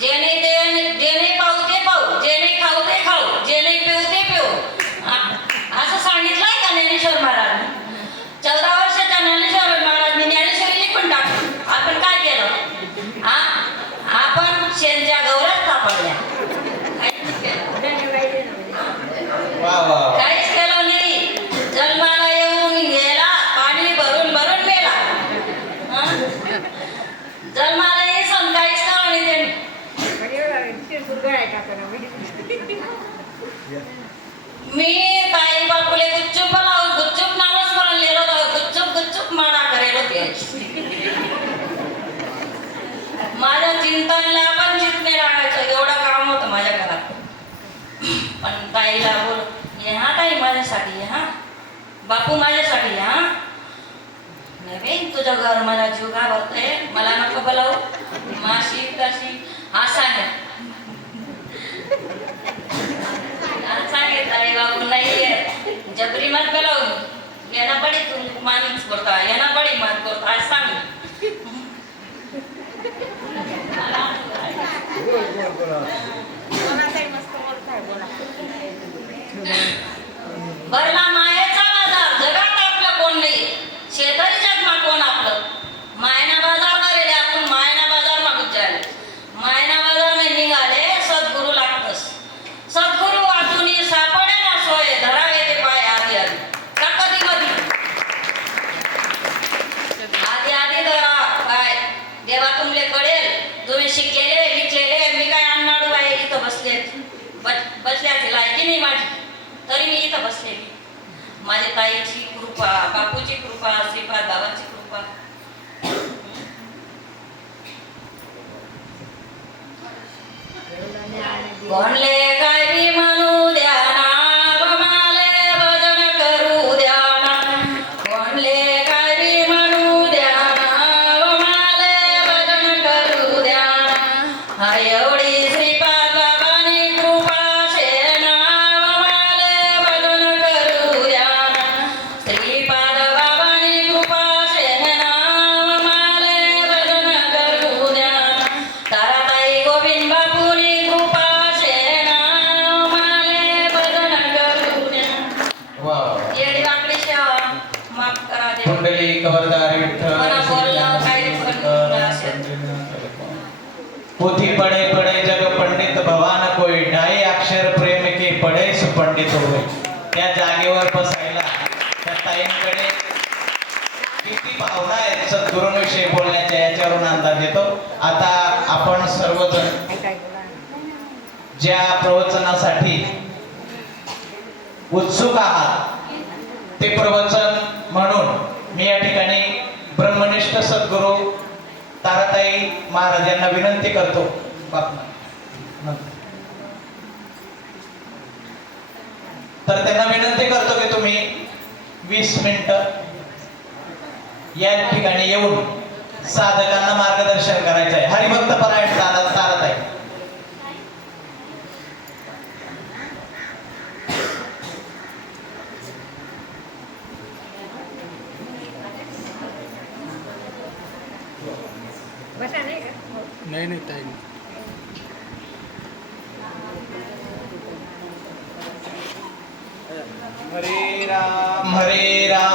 जे नाही पाहू ते पाहू, जे नाही खाऊ ते खाऊ, जे नाही पिऊ ते पिऊ, असं सांगितलंय का ज्ञानेश्वर महाराजांनी? 14 वर्षाच्या ज्ञानेश्वर महाराजांनी ज्ञानेश्वरी लिखून टाकली. आपण काय केलं? आपण शेणच्या गौऱ्यात सापडल्या. काहीच केलं नाही. जन्माला येऊन गेला, पाणी भरून भरून मेला. जन्माला येऊन काहीच केलं नाही त्यांनी. मी ताई बापूले गुच्चूप लावून गुच्चूप नामस्मरण लिहिलं होतं. गुच्चूप गुच्चूप माळा करेल होते. माझ्या चिंतनला पण चिंतने लागायचं, एवढं काम होतं माझ्या घरात. पण ताईला बोल, ये हा ताई माझ्यासाठी, हा बापू माझ्यासाठी, हा नव्हे तुझं घर मला जीव घाबरतोय, मला नको बोलावू, माशी तशी हा सांगेल. ताई बापू नाही जबरी मत बोलावू, येना पडी तू माणूस करता, येना पडी मत करता आज सांग. भरला मायेचा बाजार, जगात आपलं कोण नाही, शेजारी जगमा कोण आपलं. मायना बाजार मध्ये आपण मायना बाजार मागून जायला, मायना बाजार मध्ये निघाले सद्गुरू लागतस. सद्गुरू वाचून सापडे ना सोय, धरावे ते पाय आधी आधी का कधी कधी आधी आधी धरा काय देवा तुमले कळेल. तुम्ही शिकलेले लिखलेले, मी काय अन्नाडू आहे इथं बसले, बसल्याची लायकी नाही माझी, तरी मी इथं बसलेली. माझ्या ताईची कृपा, बापूची कृपा, श्रीपाद बाबांची कृपा. कोणले काय बी म्हणू द्या ना, माले भजन करू द्या ना. कोणले काय बी म्हणू द्या ना, माले भजन करू द्या ना. हा एवढी श्रीपाद बाबांनी कृपा शे ना, माले भजन करू द्या ना. श्रीपाद बाबांनी कृपा शे ना, माले भजन करू द्या ना. ताराताई गोविंद बापूनी कृपा शे ना, माले भजन करू द्या. येडी वाकडी सेवा माफ करा देवा. कुंडली कवरदारी विठ्ठल मला बोललं काही पण असेल. पोथी पढ़े पढ़े जग पंडित भवान कोई, ढाई अक्षर प्रेम के पढ़े सुपंडित होय. त्या जागेवर बसायला त्या ताईंकडे किती भावना आहेत सद्गुरूंविषयी बोलण्याच्या, याच्यावरून अंदाज येतो. आता आपण सर्वजण ज्या प्रवचनासाठी उत्सुक आहात ते प्रवचन म्हणून मी या ठिकाणी ब्रह्मनिष्ठ सद्गुरू ताराताई महाराज यांना विनंती करतो. तर त्यांना विनंती करतो की तुम्ही 20 मिनिटं या ठिकाणी येऊन साधकांना मार्गदर्शन करायचं आहे. हरिभक्त परायण ताराताई. नहीं ताई. हरे राम हरे राम.